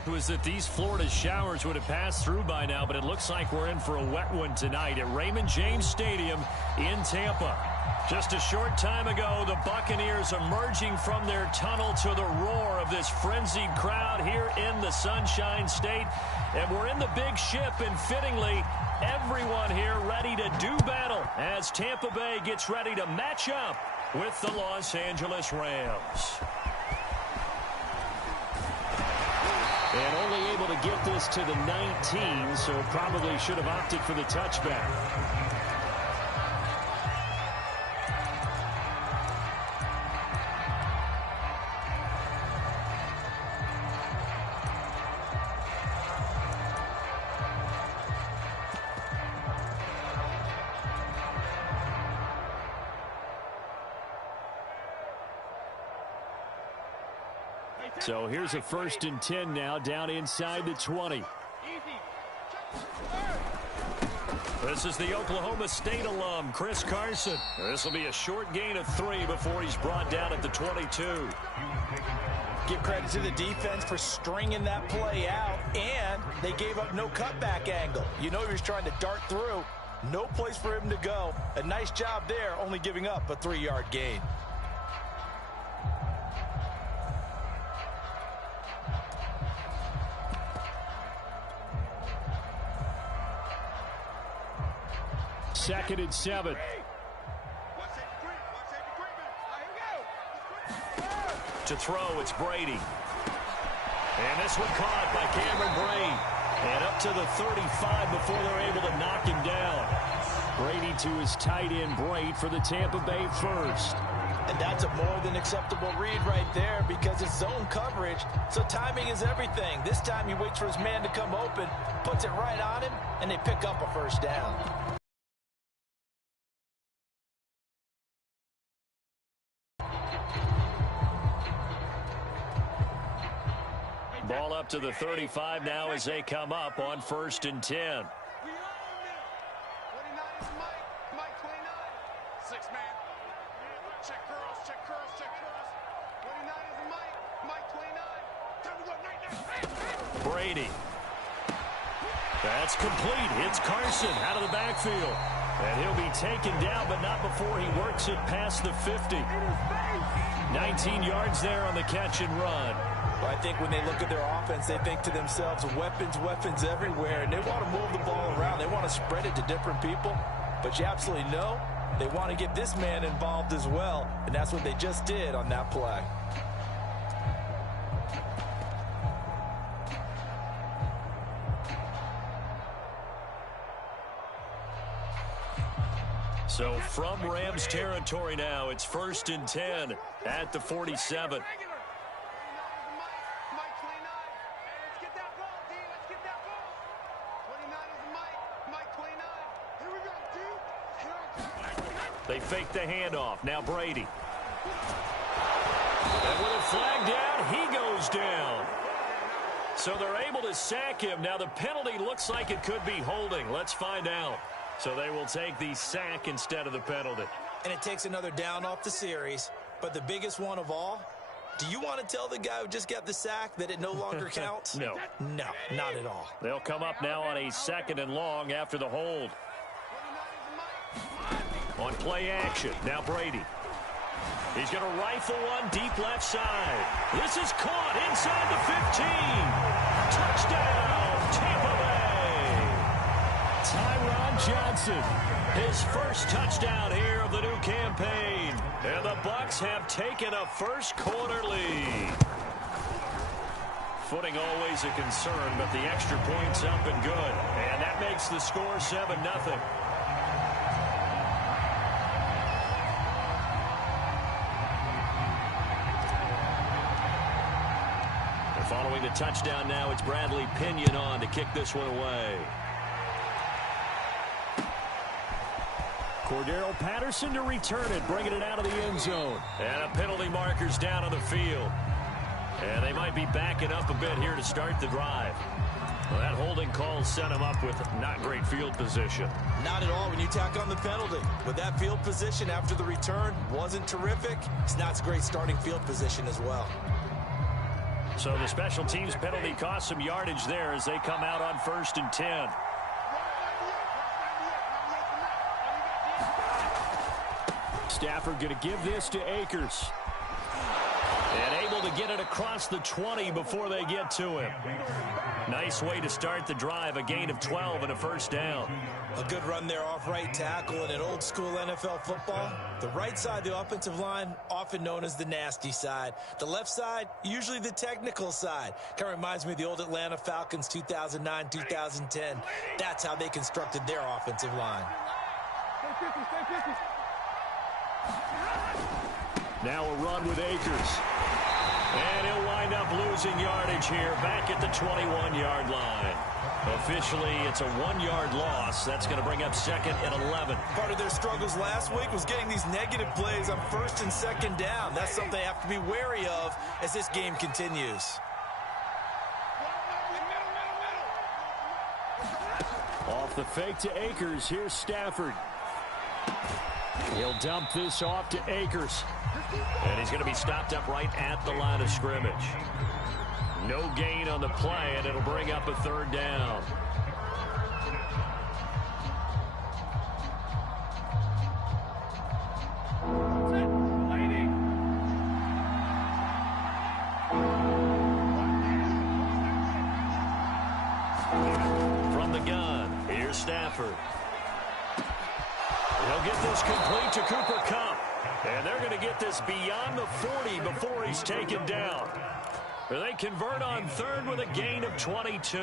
hope was that these Florida showers would have passed through by now, but it looks like we're in for a wet one tonight at Raymond James Stadium in Tampa. Just a short time ago, the Buccaneers emerging from their tunnel to the roar of this frenzied crowd here in the Sunshine State. And we're in the big ship, and fittingly, everyone here ready to do battle as Tampa Bay gets ready to match up with the Los Angeles Rams. And only able to get this to the 19, so probably should have opted for the touchback. So here's a 1st and 10 now, down inside the 20. This is the Oklahoma State alum, Chris Carson. This will be a short gain of 3 before he's brought down at the 22. Give credit to the defense for stringing that play out, and they gave up no cutback angle. You know he was trying to dart through. No place for him to go. A nice job there, only giving up a 3-yard gain. Second and 7. To throw, it's Brady. And this one caught by Cameron Brate. And up to the 35 before they're able to knock him down. Brady to his tight end, Brate, for the Tampa Bay first. And that's a more than acceptable read right there because it's zone coverage, so timing is everything. This time he waits for his man to come open, puts it right on him, and they pick up a first down. Ball up to the 35 now as they come up on 1st and 10. Brady. That's complete. It's Carson out of the backfield. And he'll be taken down, but not before he works it past the 50. 19 yards there on the catch and run. I think when they look at their offense, they think to themselves, weapons, weapons everywhere, and they want to move the ball around. They want to spread it to different people, but you absolutely know they want to get this man involved as well, and that's what they just did on that play. So from Rams territory now, it's 1st and 10 at the 47. They fake the handoff. Now Brady. And with a flag down, he goes down. So they're able to sack him. Now the penalty looks like it could be holding. Let's find out. So they will take the sack instead of the penalty. And it takes another down off the series. But the biggest one of all, do you want to tell the guy who just got the sack that it no longer counts? No. No, not at all. They'll come up now on a 2nd and long after the hold. On play action, now Brady. He's going to rifle one deep left side. This is caught inside the 15. Touchdown, Tampa Bay. Tyron Johnson, his first touchdown here of the new campaign. And the Bucs have taken a first-quarter lead. Footing always a concern, but the extra point's up and good. And that makes the score 7-0. Following the touchdown now, it's Bradley Pinion on to kick this one away. Cordero Patterson to return it, bringing it out of the end zone. And a penalty marker's down on the field. And they might be backing up a bit here to start the drive. Well, that holding call set him up with not great field position. Not at all when you tack on the penalty. With that field position after the return wasn't terrific. It's not a great starting field position as well. So the special teams penalty cost some yardage there as they come out on 1st and 10. Stafford going to give this to Akers. And able to get it across the 20 before they get to him. Nice way to start the drive, a gain of 12 and a first down. A good run there off right tackle in an old-school NFL football. The right side of the offensive line, often known as the nasty side. The left side, usually the technical side. Kind of reminds me of the old Atlanta Falcons 2009-2010. That's how they constructed their offensive line. Now a run with Akers. And he'll wind up losing yardage here back at the 21-yard line. Officially, it's a 1-yard loss. That's going to bring up 2nd and 11. Part of their struggles last week was getting these negative plays on 1st and 2nd down. That's something they have to be wary of as this game continues. Off the fake to Akers. Here's Stafford. He'll dump this off to Akers. And he's going to be stopped up right at the line of scrimmage. No gain on the play, and it'll bring up a 3rd down. From the gun, here's Stafford. He'll get this complete to Cooper Kupp. And they're going to get this beyond the 40 before he's taken down. They convert on 3rd with a gain of 22.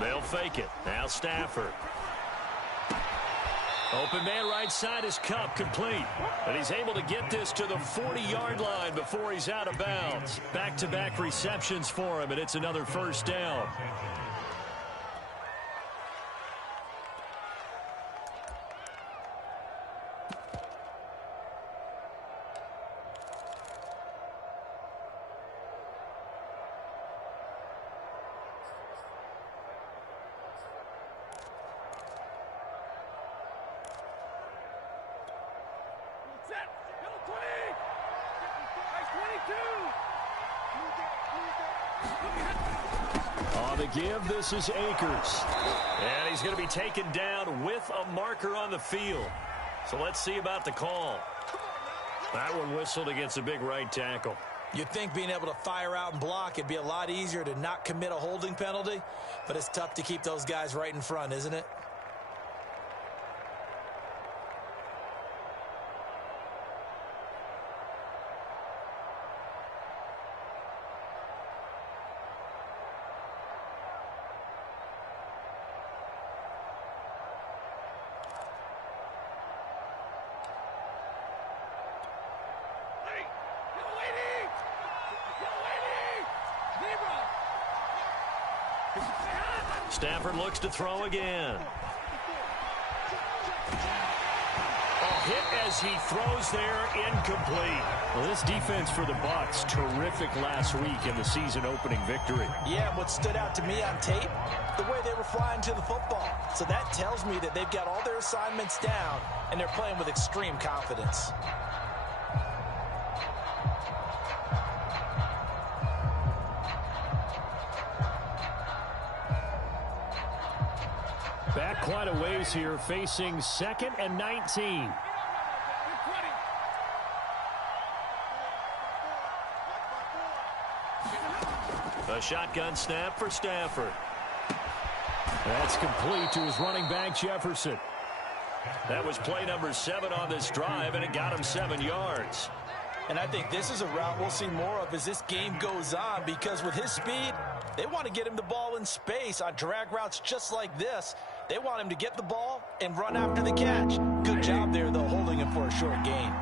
They'll fake it. Now Stafford. Open man right side is Kupp, complete. And he's able to get this to the 40-yard line before he's out of bounds. Back-to-back receptions for him, and it's another first down. On the give, this is Akers. And he's going to be taken down with a marker on the field. So let's see about the call. That one whistled against a big right tackle. You'd think being able to fire out and block, it'd be a lot easier to not commit a holding penalty. But it's tough to keep those guys right in front, isn't it? Stafford looks to throw again. A hit as he throws there, incomplete. Well, this defense for the Bucs, terrific last week in the season-opening victory. Yeah, what stood out to me on tape, the way they were flying to the football. So that tells me that they've got all their assignments down, and they're playing with extreme confidence. Back quite a ways here, facing 2nd and 19. A shotgun snap for Stafford. That's complete to his running back, Jefferson. That was play number 7 on this drive, and it got him 7 yards. And I think this is a route we'll see more of as this game goes on, because with his speed, they want to get him the ball in space on drag routes just like this. They want him to get the ball and run after the catch. Good job there, though, holding him for a short gain.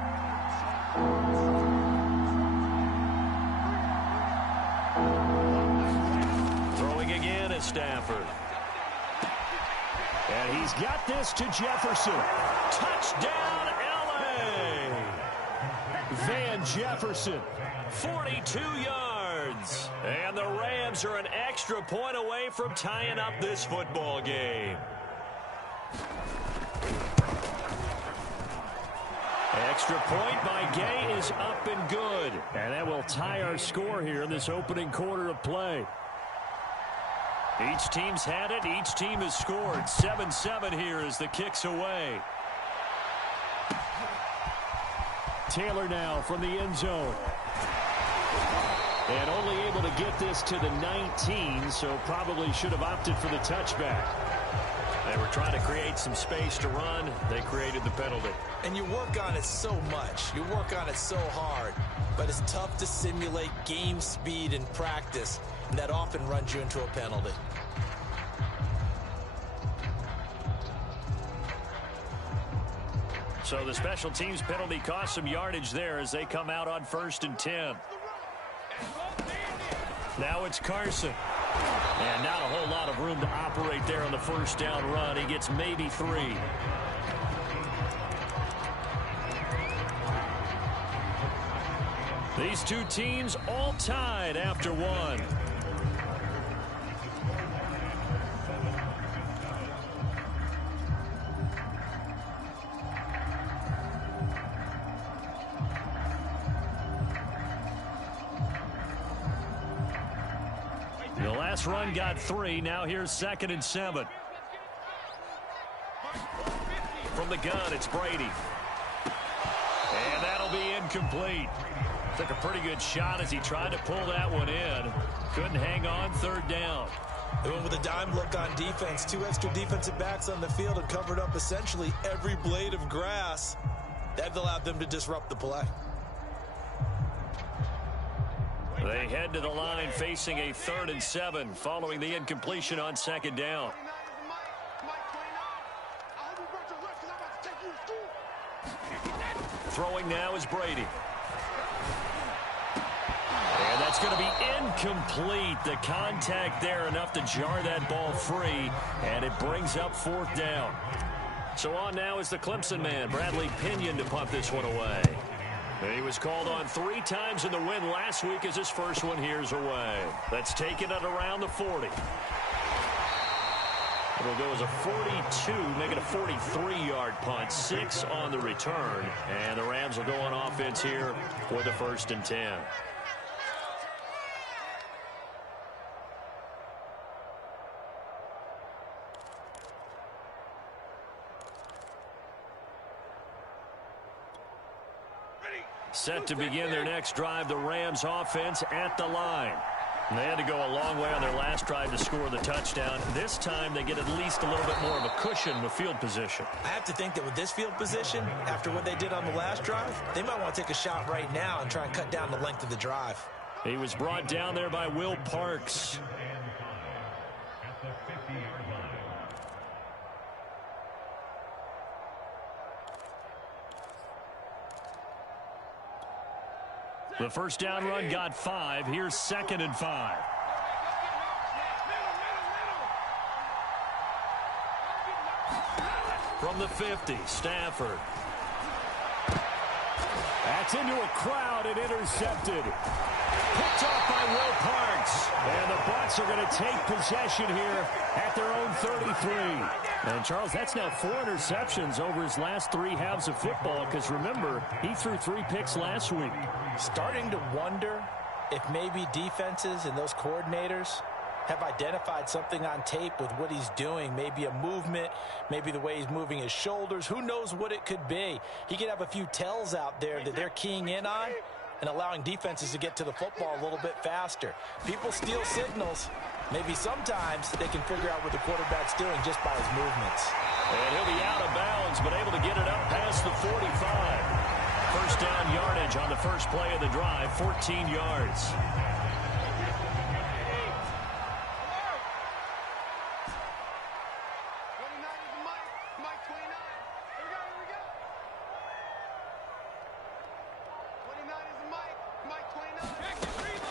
Throwing again is Stafford. And he's got this to Jefferson. Touchdown, L.A. Van Jefferson, 42 yards. yards. And the Rams are an extra point away from tying up this football game. Extra point by Gay is up and good. And that will tie our score here in this opening quarter of play. Each team's had it. Each team has scored. 7-7 here as the kick's away. Taylor now from the end zone. And only able to get this to the 19, so probably should have opted for the touchback. They were trying to create some space to run. They created the penalty. And you work on it so much. You work on it so hard. But it's tough to simulate game speed in practice. And that often runs you into a penalty. So the special teams penalty cost some yardage there as they come out on 1st and 10. Now it's Carson. And not a whole lot of room to operate there on the first down run. He gets maybe 3. These two teams all tied after 1. The last run got 3. Now here's 2nd and 7. From the gun, it's Brady. And that'll be incomplete. Took a pretty good shot as he tried to pull that one in. Couldn't hang on. 3rd down. They went with a dime look on defense. 2 extra defensive backs on the field and covered up essentially every blade of grass. That allowed them to disrupt the play. They head to the line facing a 3rd and 7 following the incompletion on 2nd down. Throwing now is Brady. And that's going to be incomplete. The contact there enough to jar that ball free, and it brings up 4th down. So on now is the Clemson man, Bradley Pinion, to punt this one away. He was called on 3 times in the win last week as his first one here's away. Let's take it at around the 40. It'll go as a 42, make it a 43-yard punt, 6 on the return. And the Rams will go on offense here for the 1st and 10. Set to begin their next drive, the Rams offense at the line. And they had to go a long way on their last drive to score the touchdown. This time they get at least a little bit more of a cushion with field position. I have to think that with this field position, after what they did on the last drive, they might want to take a shot right now and try and cut down the length of the drive. He was brought down there by Will Parks. The first down run got 5. Here's 2nd and 5. From the 50, Stafford. That's into a crowd and intercepted. Picked off by Will Parks. And the Bucs are going to take possession here at their own 33. And, Charles, that's now 4 interceptions over his last 3 halves of football because, remember, he threw 3 picks last week. Starting to wonder if maybe defenses and those coordinators have identified something on tape with what he's doing. Maybe a movement, maybe the way he's moving his shoulders. Who knows what it could be? He could have a few tells out there that they're keying in on and allowing defenses to get to the football a little bit faster. People steal signals. Maybe sometimes they can figure out what the quarterback's doing just by his movements. And he'll be out of bounds, but able to get it up past the 45. First down yardage on the first play of the drive, 14 yards.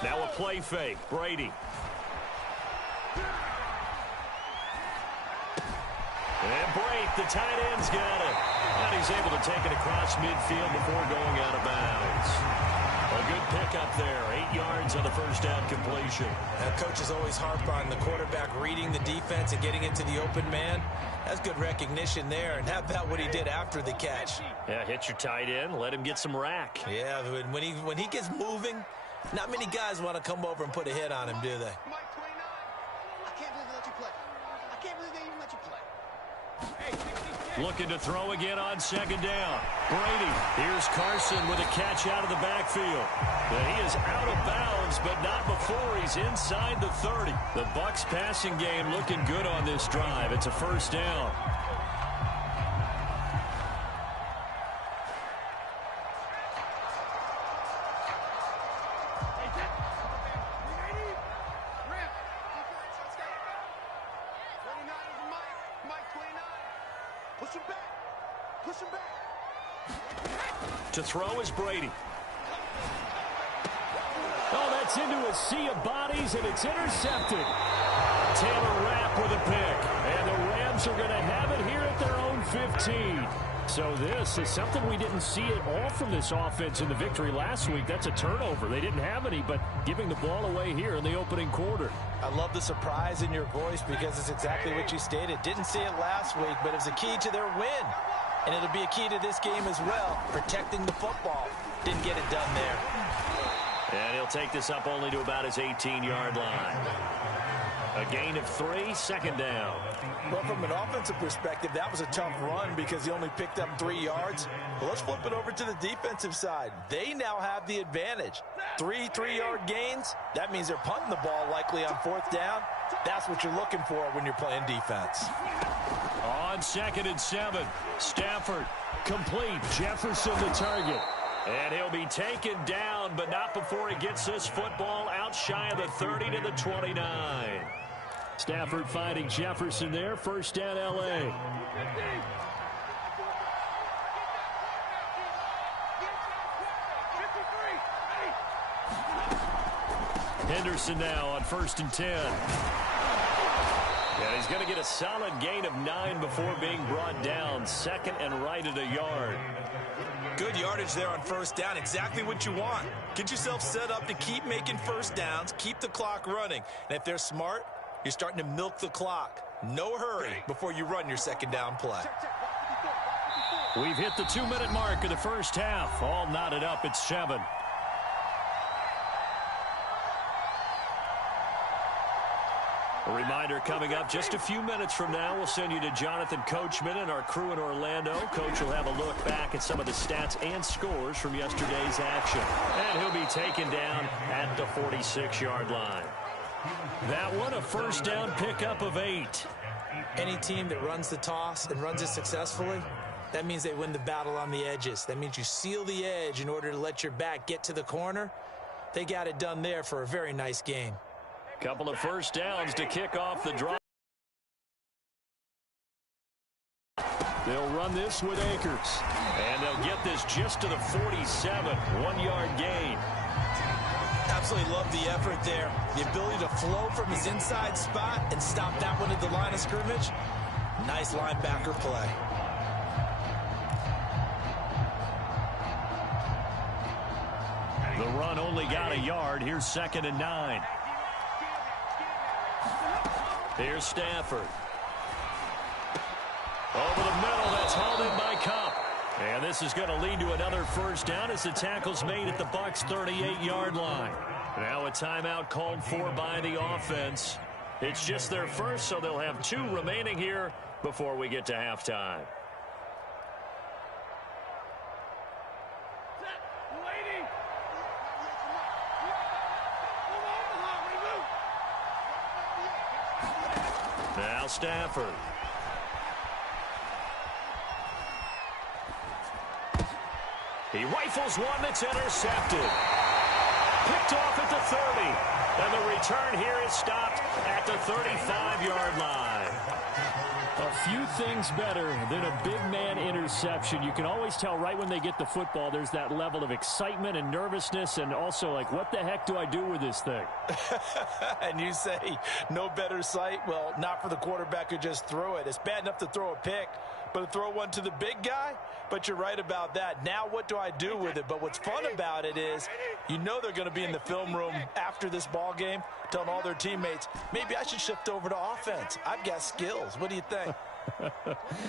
Now a play fake, Brady. And break, the tight end's got it. And he's able to take it across midfield before going out of bounds. A good back up there. 8 yards on the first down completion. Now, coaches always harp on the quarterback reading the defense and getting into the open man. That's good recognition there. And how about what he did after the catch? Yeah, hit your tight end. Let him get some rack. Yeah, when he gets moving, not many guys want to come over and put a hit on him, do they? Looking to throw again on second down. Brady. Here's Carson with a catch out of the backfield. But he is out of bounds, but not before he's inside the 30. The Bucs passing game looking good on this drive. It's a first down. To throw is Brady. Oh, that's into a sea of bodies, and it's intercepted. Taylor Rapp with a pick. And the Rams are going to have it here at their own 15. So this is something we didn't see at all from this offense in the victory last week. That's a turnover. They didn't have any, but giving the ball away here in the opening quarter. I love the surprise in your voice because it's exactly what you stated. Didn't see it last week, but it was a key to their win. And it'll be a key to this game as well, protecting the football. Didn't get it done there. And he'll take this up only to about his 18-yard line. A gain of 3, second down. Well, from an offensive perspective, that was a tough run because he only picked up 3 yards. Well, let's flip it over to the defensive side. They now have the advantage. 3 3-yard gains, that means they're punting the ball likely on 4th down. That's what you're looking for when you're playing defense. On 2nd and 7, Stafford complete. Jefferson the target. And he'll be taken down, but not before he gets this football out shy of the 30 to the 29. Stafford finding Jefferson there. First down, L.A. Henderson now on 1st and 10. And he's going to get a solid gain of 9 before being brought down. 2nd and right at a yard. Good yardage there on 1st down. Exactly what you want. Get yourself set up to keep making 1st downs, keep the clock running. And if they're smart, you're starting to milk the clock. No hurry before you run your 2nd down play. We've hit the 2-minute mark of the first half. All knotted up at 7. A reminder coming up just a few minutes from now, we'll send you to Jonathan Coachman and our crew in Orlando. Coach will have a look back at some of the stats and scores from yesterday's action. And he'll be taken down at the 46-yard line. That one, a first down pickup of 8. Any team that runs the toss and runs it successfully, that means they win the battle on the edges. That means you seal the edge in order to let your back get to the corner. They got it done there for a very nice game. Couple of first downs to kick off the drive. They'll run this with Akers. And they'll get this just to the 47. 1-yard gain. Absolutely love the effort there. The ability to flow from his inside spot and stop that one at the line of scrimmage. Nice linebacker play. The run only got a yard. Here's 2nd and 9. Here's Stafford. Over the middle, that's hauled in by Cup. And this is going to lead to another first down as the tackle's made at the Bucs' 38-yard line. Now a timeout called for by the offense. It's just their first, so they'll have 2 remaining here before we get to halftime. Now Stafford. He rifles one that's intercepted. Picked off at the 30. And the return here is stopped at the 35-yard line. A few things better than a big man interception. You can always tell right when they get the football, there's that level of excitement and nervousness and also like, what the heck do I do with this thing? And you say no better sight? Well, not for the quarterback who just threw it. It's bad enough to throw a pick, but throw one to the big guy. But you're right about that. Now what do I do with it? But what's fun about it is you know they're going to be in the film room after this ball game telling all their teammates, maybe I should shift over to offense. I've got skills. What do you think?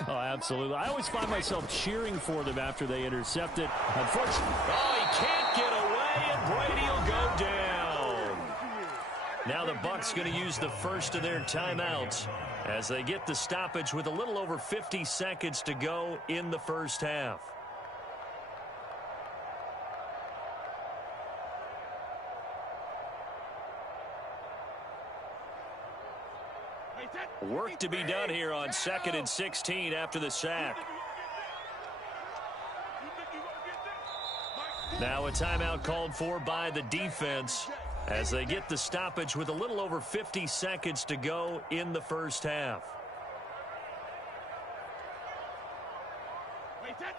Oh, absolutely. I always find myself cheering for them after they intercept it. Unfortunately, he can't get away, and Brady will go down. Now the Bucs going to use the first of their timeouts as they get the stoppage with a little over 50 seconds to go in the first half. Work to be done here on 2nd and 16 after the sack. Now a timeout called for by the defense as they get the stoppage with a little over 50 seconds to go in the first half.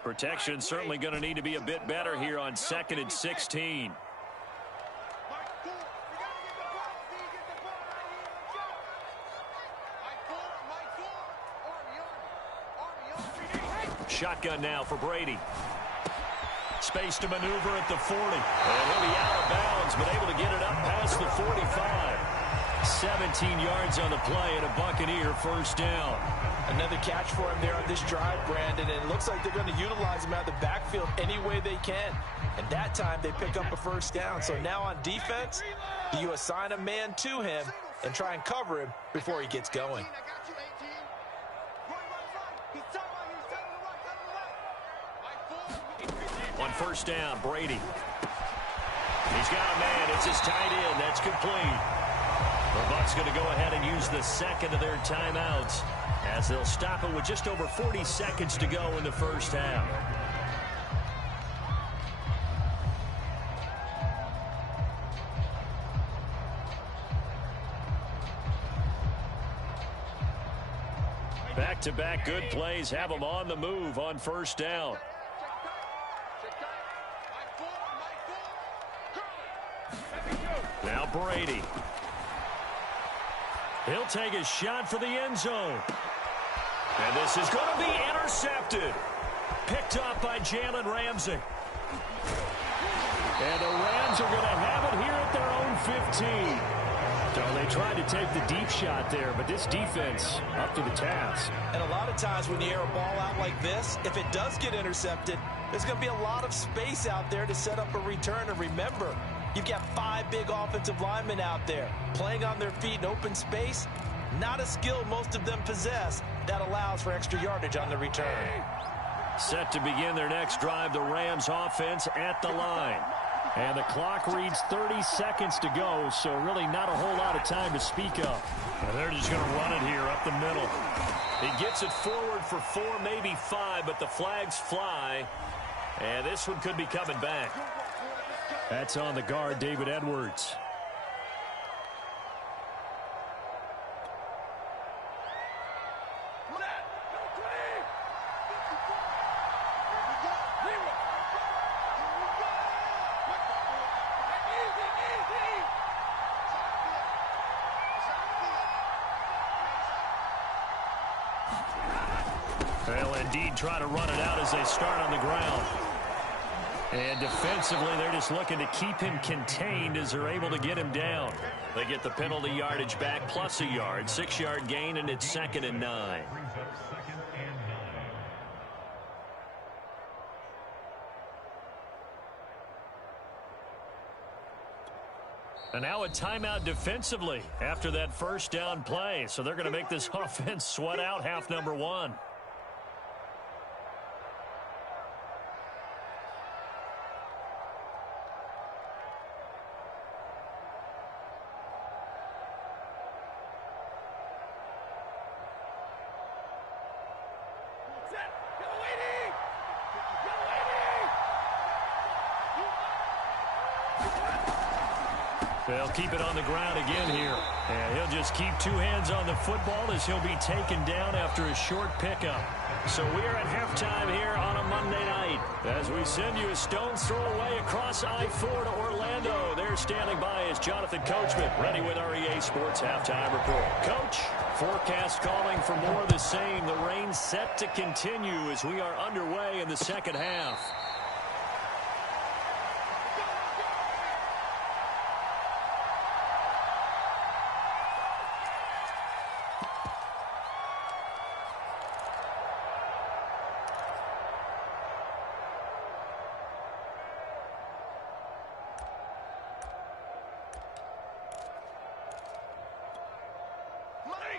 Protection certainly going to need to be a bit better here on 2nd and 16. Shotgun now for Brady. Space to maneuver at the 40. And he'll be out of bounds, but able to get it up past the 45. 17 yards on the play and a Buccaneer first down. Another catch for him there on this drive, Brandon, and it looks like they're going to utilize him out of the backfield any way they can. And that time they pick up a first down. So now on defense, you assign a man to him and try and cover him before he gets going. On first down, Brady. He's got a man. It's his tight end. That's complete. The Bucs going to go ahead and use the second of their timeouts as they'll stop it with just over 40 seconds to go in the first half. Back-to-back good plays have them on the move on first down. Now Brady. He'll take a shot for the end zone. And this is going to be intercepted. Picked up by Jalen Ramsey. And the Rams are going to have it here at their own 15. So they tried to take the deep shot there, but this defense up to the task. And a lot of times when you air a ball out like this, if it does get intercepted, there's going to be a lot of space out there to set up a return. And remember, you've got 5 big offensive linemen out there playing on their feet in open space. Not a skill most of them possess that allows for extra yardage on the return. Set to begin their next drive, the Rams offense at the line. And the clock reads 30 seconds to go, so really not a whole lot of time to speak of. And they're just going to run it here up the middle. He gets it forward for 4, maybe 5, but the flags fly. And this one could be coming back. That's on the guard, David Edwards. They'll indeed try to run it out as they start on the ground. And defensively, they're just looking to keep him contained as they're able to get him down. They get the penalty yardage back plus a yard, 6-yard gain, and it's 2nd and 9. And now a timeout defensively after that first down play. So they're going to make this offense sweat out half number 1. They'll keep it on the ground again here. And he'll just keep 2 hands on the football as he'll be taken down after a short pickup. So we're at halftime here on a Monday night as we send you a stone's throw away across I-4 to Orlando. There there standing by is Jonathan Coachman, ready with our EA Sports Halftime Report. Coach, forecast calling for more of the same. The rain set to continue as we are underway in the second half.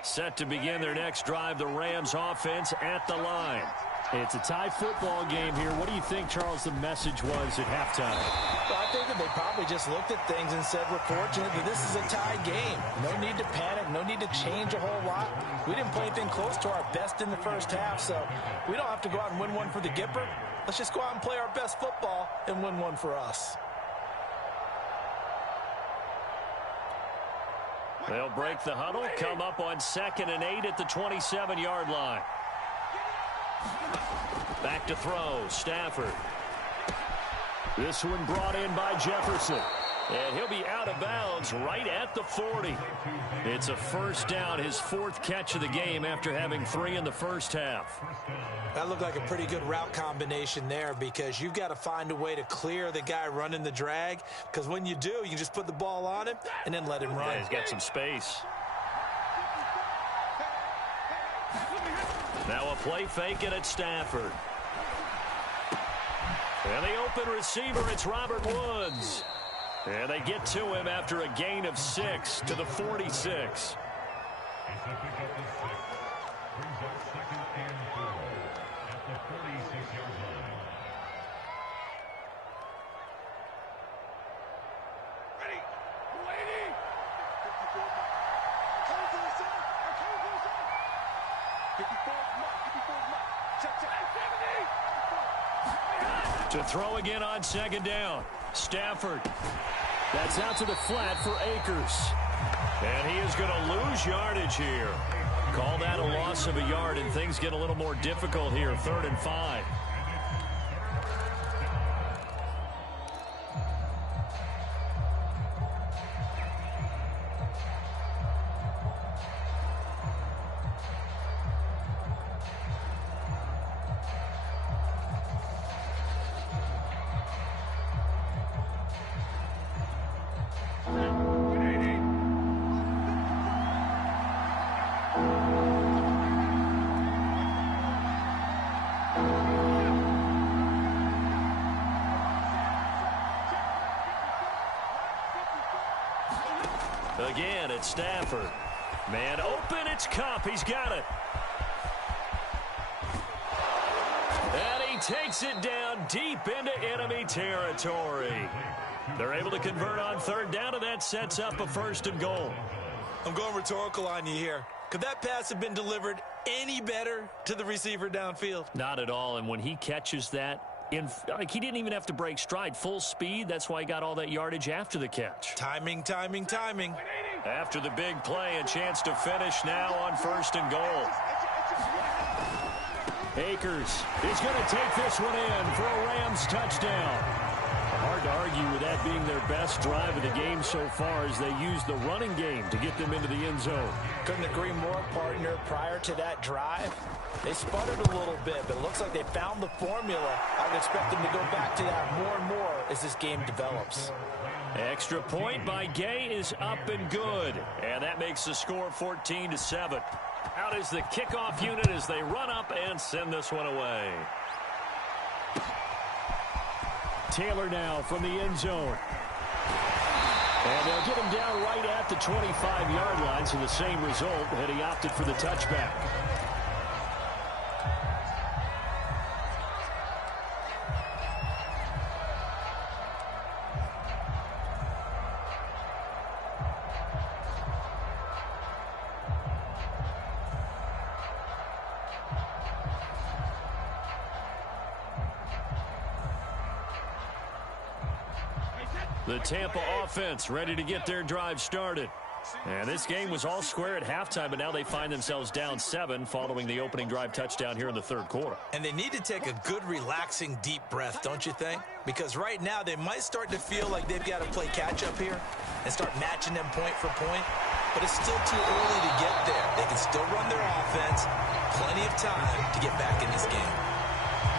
Set to begin their next drive, the Rams offense at the line. It's a tie football game here. What do you think, Charles, the message was at halftime? Well, I think that they probably just looked at things and said, we're fortunate that this is a tie game. No need to panic. No need to change a whole lot. We didn't play anything close to our best in the first half, so we don't have to go out and win one for the Gipper. Let's just go out and play our best football and win one for us. They'll break the huddle, come up on 2nd and 8 at the 27-yard line. Back to throw, Stafford. This one brought in by Jefferson. And he'll be out of bounds right at the 40. It's a first down, his 4th catch of the game after having 3 in the first half. That looked like a pretty good route combination there because you've got to find a way to clear the guy running the drag, because when you do, you can just put the ball on him and then let him run. Yeah, he's got some space. Now a play fake it at Stafford. And the open receiver, it's Robert Woods. And they get to him after a gain of 6 to the 46. To throw again on 2nd down. Stafford. That's out to the flat for Akers. And he is going to lose yardage here. Call that a loss of a yard, and things get a little more difficult here. 3rd and 5. Again, it's Stafford. Man open, it's Kupp. He's got it. And he takes it down deep into enemy territory. They're able to convert on 3rd down, and that sets up a 1st and goal. I'm going rhetorical on you here. Could that pass have been delivered any better to the receiver downfield? Not at all, and when he catches that, he didn't even have to break stride. Full speed, that's why he got all that yardage after the catch. Timing, timing, timing. After the big play, a chance to finish now on 1st and goal. Akers is going to take this one in for a Rams touchdown. Hard to argue with that being their best drive of the game so far as they use the running game to get them into the end zone. Couldn't agree more, partner. Prior to that drive, they sputtered a little bit, but it looks like they found the formula. I would expect them to go back to that more and more as this game develops. Extra point by Gay is up and good. And that makes the score 14-7. Out is the kickoff unit as they run up and send this one away. Taylor now from the end zone. And they'll get him down right at the 25-yard line, so the same result had he opted for the touchback. The Tampa offense ready to get their drive started. And this game was all square at halftime, but now they find themselves down 7 following the opening drive touchdown here in the third quarter. And they need to take a good, relaxing, deep breath, don't you think? Because right now they might start to feel like they've got to play catch-up here and start matching them point for point. But it's still too early to get there. They can still run their offense. Plenty of time to get back in this game.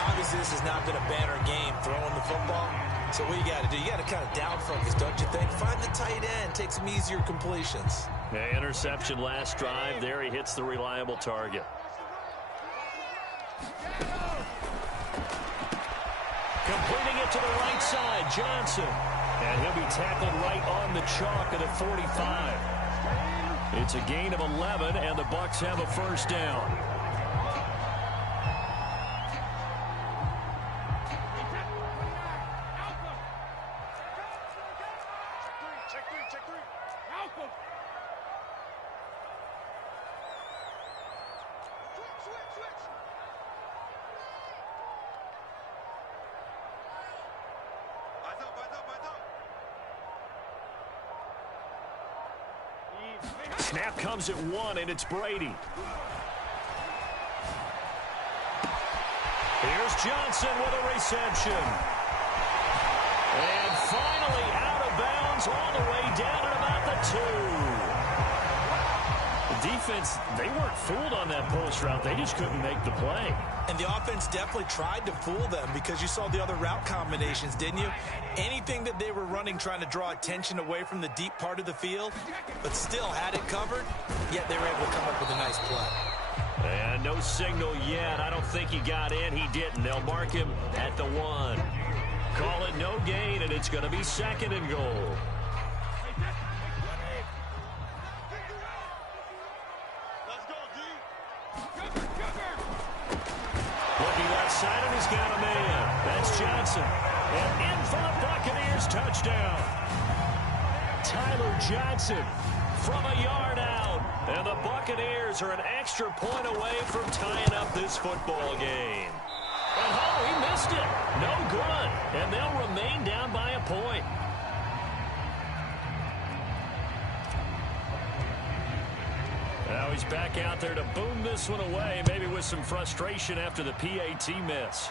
Obviously, this has not been a banner game throwing the football. So what you got to do, you got to kind of down focus, don't you think? Find the tight end, take some easier completions. Yeah, interception last drive. There he hits the reliable target. Completing it to the right side, Johnson. And he'll be tackled right on the chalk at the 45. It's a gain of 11, and the Bucs have a first down. Snap comes at 1, and it's Brady. Here's Johnson with a reception. And finally out of bounds all the way down at about the 2. The defense, they weren't fooled on that post route. They just couldn't make the play. And the offense definitely tried to fool them because you saw the other route combinations, didn't you? Anything that they were running trying to draw attention away from the deep part of the field, but still had it covered, yet they were able to come up with a nice play. And no signal yet. I don't think he got in. He didn't. They'll mark him at the 1. Call it no gain, and it's going to be 2nd and goal. Looking left side, and he's got a man. That's Johnson. And in for the Buccaneers, touchdown. Tyler Johnson from a yard out. And the Buccaneers are an extra point away from tying up this football game. And oh, he missed it. No good. And they'll remain down by a point. Now he's back out there to boom this one away, maybe with some frustration after the PAT miss.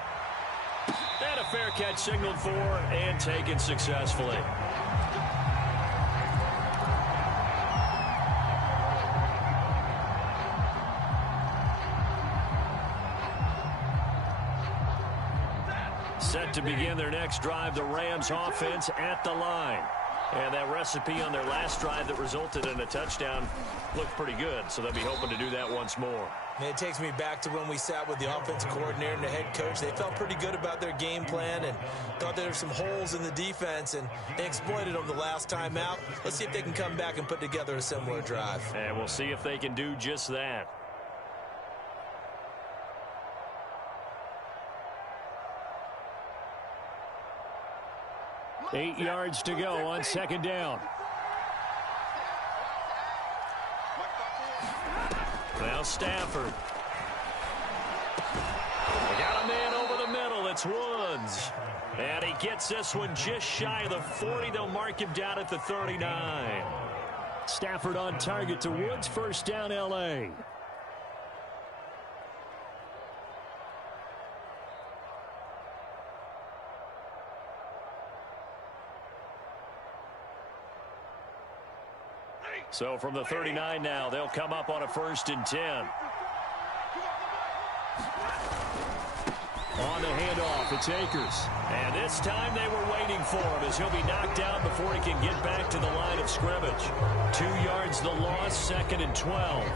And a fair catch signaled for and taken successfully. Set to begin their next drive, the Rams offense at the line. And that recipe on their last drive that resulted in a touchdown looked pretty good, so they'll be hoping to do that once more. And it takes me back to when we sat with the offensive coordinator and the head coach. They felt pretty good about their game plan and thought there were some holes in the defense, and they exploited them the last time out. Let's see if they can come back and put together a similar drive. And we'll see if they can do just that. Eight yards to go on 2nd down. Now Stafford. They got a man over the middle. It's Woods. And he gets this one just shy of the 40. They'll mark him down at the 39. Stafford on target to Woods. First down, L.A. So from the 39 now, they'll come up on a 1st and 10. On the handoff, it's Akers. And this time they were waiting for him as he'll be knocked down before he can get back to the line of scrimmage. 2 yards the loss, 2nd and 12.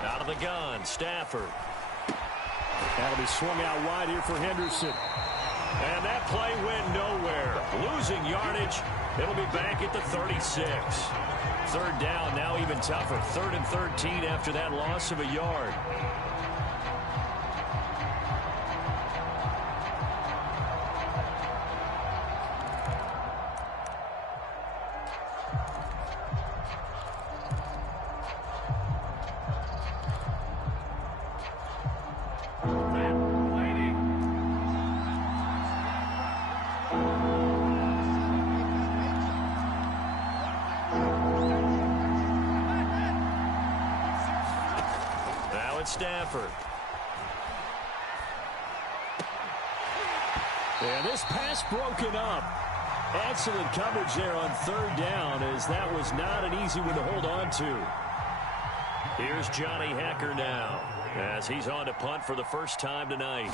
Out of the gun, Stafford. That'll be swung out wide here for Henderson. And that play went nowhere. Losing losing yardage. It'll be back at the 36. Third down, now even tougher. 3rd and 13 after that loss of a yard. Stafford. And this pass broken up. Excellent coverage there on 3rd down, as that was not an easy one to hold on to. Here's Johnny Hecker now, as he's on to punt for the first time tonight.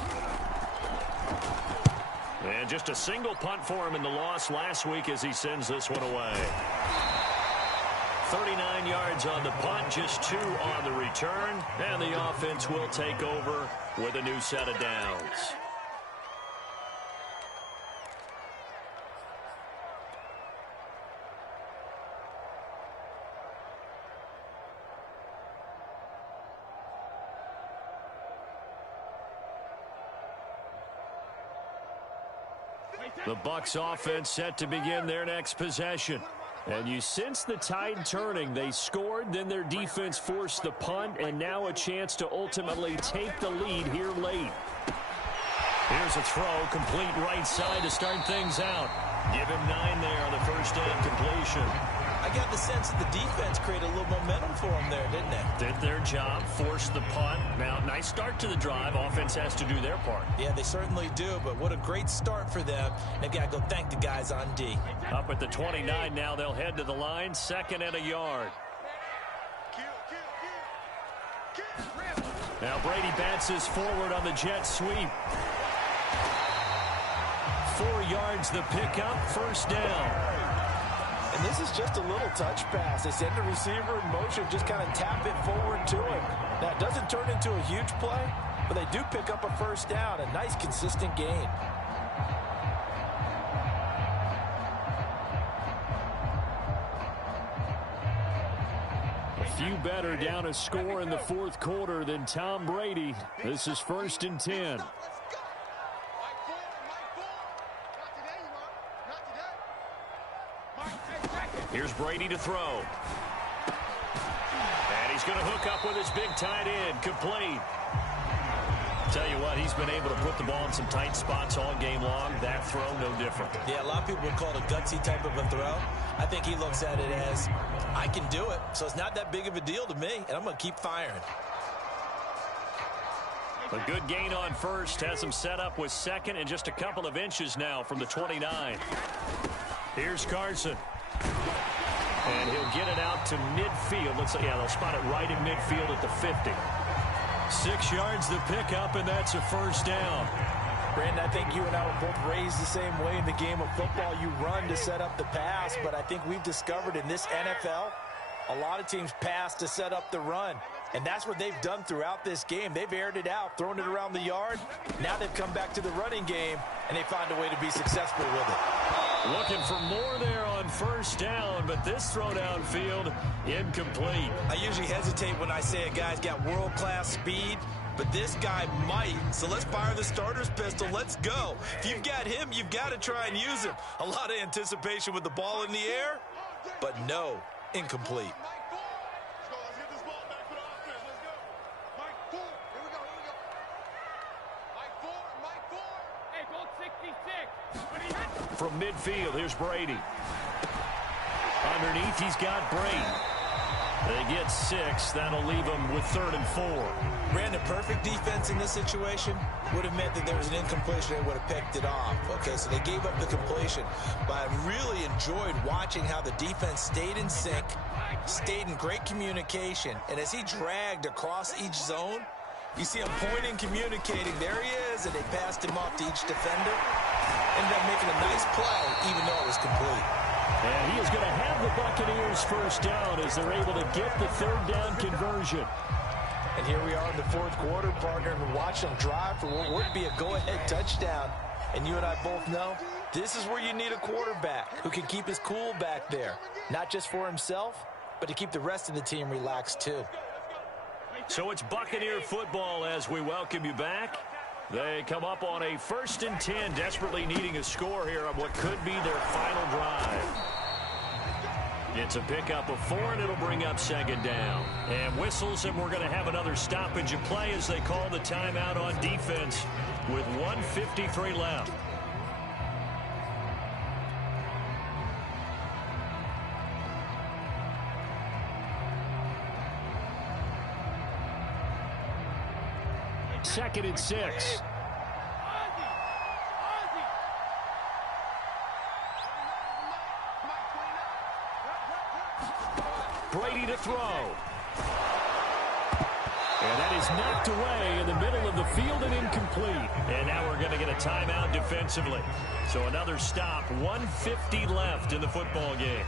And just a single punt for him in the loss last week as he sends this one away. 39 yards on the punt, just 2 on the return, and the offense will take over with a new set of downs. The Bucs offense set to begin their next possession. And you sense the tide turning. They scored, then their defense forced the punt, and now a chance to ultimately take the lead here late. Here's a throw, complete right side to start things out. Give him 9 there on the first down completion. I got the sense that the defense created a little momentum for them there, didn't they? Did their job, forced the punt. Now, nice start to the drive. Offense has to do their part. Yeah, they certainly do, but what a great start for them. They've got to go thank the guys on D. Up at the 29 now, they'll head to the line, 2nd and a yard. Now Brady bounces forward on the jet sweep. 4 yards the pickup, 1st down. And this is just a little touch pass. They send the receiver in motion, just kind of tap it forward to him. Now, it doesn't turn into a huge play, but they do pick up a 1st down, a nice, consistent gain. A few better down a score in the 4th quarter than Tom Brady. This is 1st and 10. Here's Brady to throw. And he's going to hook up with his big tight end, complete. Tell you what, he's been able to put the ball in some tight spots all game long. That throw, no different. Yeah, a lot of people would call it a gutsy type of a throw. I think he looks at it as, I can do it, so it's not that big of a deal to me, and I'm going to keep firing. A good gain on 1st, has him set up with 2nd and just a couple of inches now from the 29. Here's Carson. And he'll get it out to midfield. They'll spot it right in midfield at the 50. 6 yards the pickup, and that's a 1st down. Brandon, I think you and I were both raised the same way in the game of football. You run to set up the pass, but I think we've discovered in this NFL, a lot of teams pass to set up the run. And that's what they've done throughout this game. They've aired it out, thrown it around the yard. Now they've come back to the running game, and they find a way to be successful with it. Looking for more there on 1st down, but this throw downfield, incomplete. I usually hesitate when I say a guy's got world-class speed, but this guy might. So let's fire the starter's pistol. Let's go. If you've got him, you've got to try and use him. A lot of anticipation with the ball in the air, but no, incomplete. From midfield, here's Brady. Underneath, he's got Brady. They get 6. That'll leave them with 3rd and 4. Brandon, perfect defense in this situation would have meant that there was an incompletion. They would have picked it off. Okay, so they gave up the completion. But I really enjoyed watching how the defense stayed in sync, stayed in great communication. And as he dragged across each zone, you see him pointing, communicating. There he is, and they passed him off to each defender. Ended up making a nice play, even though it was complete. And he is going to have the Buccaneers 1st down as they're able to get the 3rd down conversion. And here we are in the 4th quarter, partner, and watch them drive for what would be a go-ahead touchdown. And you and I both know This is where you need a quarterback who can keep his cool back there. Not just for himself, but to keep the rest of the team relaxed too. So it's Buccaneer football as we welcome you back. They come up on a 1st and 10, desperately needing a score here on what could be their final drive. It's a pickup of 4, and it'll bring up 2nd down. And whistles, and we're going to have another stoppage of play as they call the timeout on defense with 1:53 left. Second and 6. Brady to throw. And that is knocked away in the middle of the field and incomplete. And now we're going to get a timeout defensively. So another stop, 1:50 left in the football game.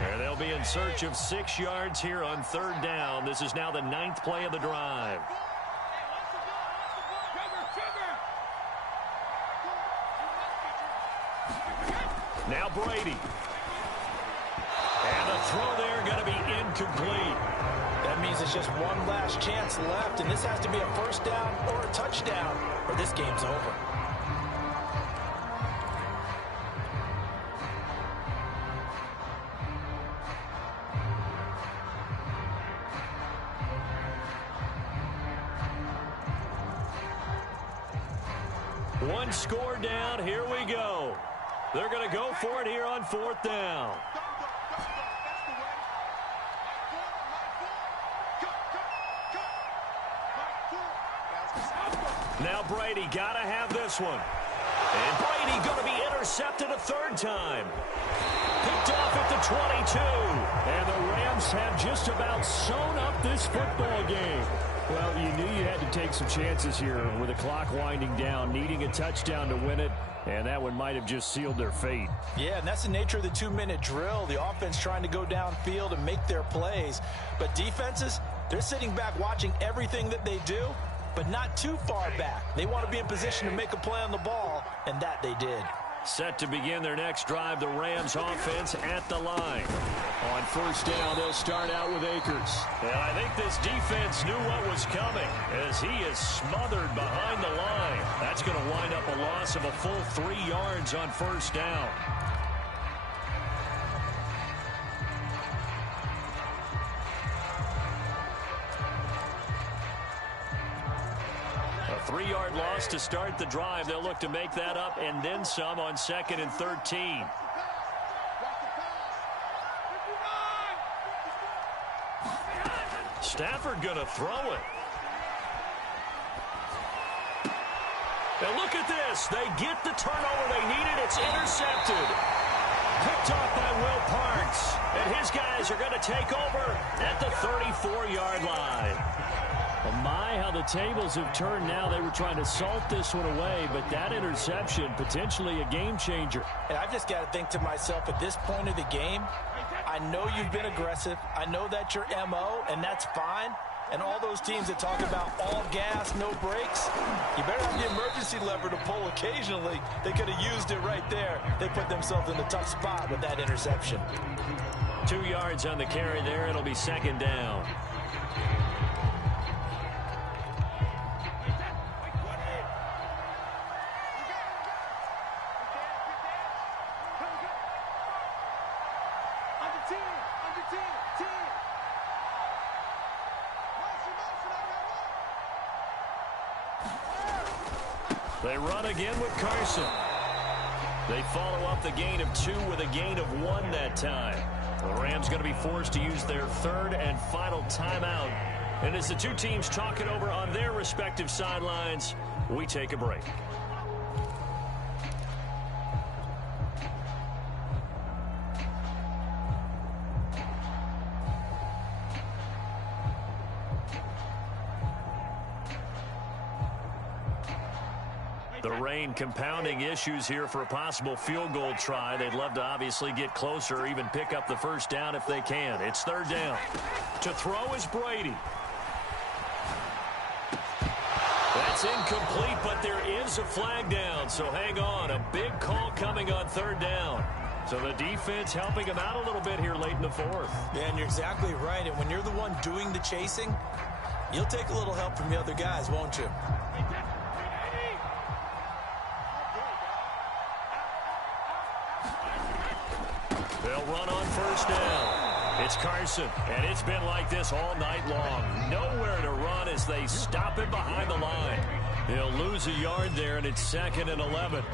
And they'll be in search of 6 yards here on 3rd down. This is now the 9th play of the drive. Now Brady. And the throw there going to be incomplete. That means it's just one last chance left, and this has to be a 1st down or a touchdown, or this game's over. One score down. Here we go. They're going to go for it here on 4th down. Now Brady got to have this one. And Brady going to be intercepted a 3rd time. Picked off at the 22. And the Rams have just about sewn up this football game. Well, you knew you had to take some chances here with the clock winding down, needing a touchdown to win it, and that one might have just sealed their fate. Yeah, and that's the nature of the 2-minute drill. The offense trying to go downfield and make their plays. But defenses, they're sitting back watching everything that they do, but not too far back. They want to be in position to make a play on the ball, and that they did. Set to begin their next drive, the Rams offense at the line. On 1st down, they'll start out with Akers. And I think this defense knew what was coming as he is smothered behind the line. That's going to wind up a loss of a full 3 yards on 1st down. A 3-yard loss to start the drive. They'll look to make that up and then some on 2nd and 13. Stafford going to throw it. And look at this. They get the turnover they needed. It's intercepted. Picked off by Will Parks. And his guys are going to take over at the 34-yard line. Well, my, how the tables have turned now. They were trying to salt this one away, but that interception, potentially a game changer. And I've just got to think to myself, at this point of the game, I know you've been aggressive. I know that's your MO, and that's fine. And all those teams that talk about all gas, no brakes, you better have the emergency lever to pull occasionally. They could have used it right there. They put themselves in a tough spot with that interception. 2 yards on the carry there. It'll be 2nd down. They run again with Carson. They follow up the gain of 2 with a gain of 1 that time. The Rams going to be forced to use their 3rd and final timeout. And as the two teams talk it over on their respective sidelines, we take a break. The rain compounding issues here for a possible field goal try. They'd love to obviously get closer or even pick up the first down if they can. It's third down. To throw is Brady. That's incomplete, but there is a flag down, so hang on. A big call coming on third down. So the defense helping him out a little bit here late in the fourth. Yeah, and you're exactly right. And when you're the one doing the chasing, you'll take a little help from the other guys, won't you? They'll run on first down. It's Carson, and it's been like this all night long. Nowhere to run as they stop him behind the line. They'll lose a yard there, and it's 2nd and 11.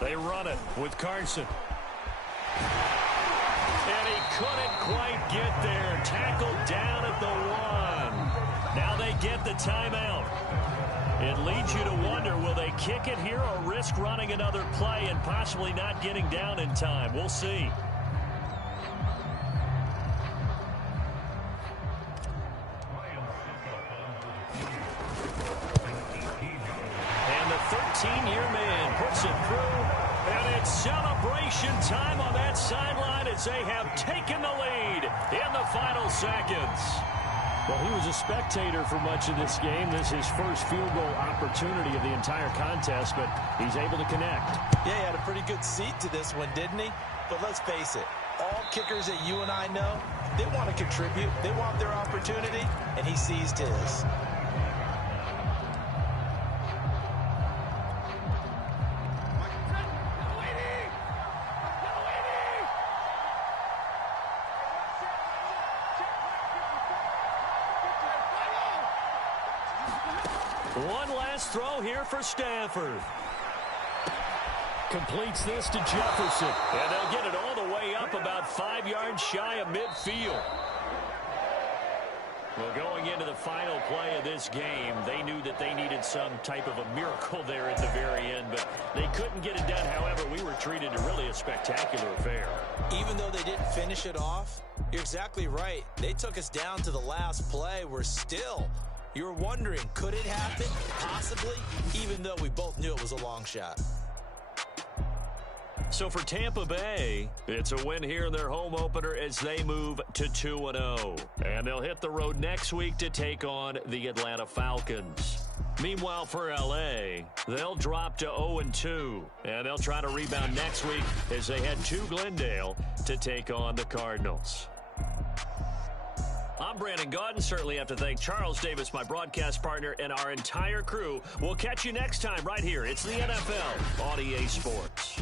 They run it with Carson. And he couldn't quite get there. Tackled down at the 1. Now they get the timeout. It leads you to wonder, will they kick it here or risk running another play and possibly not getting down in time? We'll see. And the 13-year man puts it through. And it's celebration time on that sideline as they have taken the lead in the final seconds. Well, he was a spectator for much of this game. This is his first field goal opportunity of the entire contest, but he's able to connect. Yeah, he had a pretty good seat to this one, didn't he? But let's face it, all kickers that you and I know, they want to contribute. They want their opportunity, and he seized his. One last throw here for Stafford. Completes this to Jefferson. And they'll get it all the way up about 5 yards shy of midfield. Well, going into the final play of this game, they knew that they needed some type of a miracle there at the very end, but they couldn't get it done. However, we were treated to really a spectacular affair. Even though they didn't finish it off, you're exactly right. They took us down to the last play. We're still... You were wondering, could it happen? Possibly, even though we both knew it was a long shot. So for Tampa Bay, it's a win here in their home opener as they move to 2-0. And they'll hit the road next week to take on the Atlanta Falcons. Meanwhile, for L.A., they'll drop to 0-2. And they'll try to rebound next week as they head to Glendale to take on the Cardinals. I'm Brandon Gaudin. Certainly have to thank Charles Davis, my broadcast partner, and our entire crew. We'll catch you next time right here. It's the NFL on EA Sports.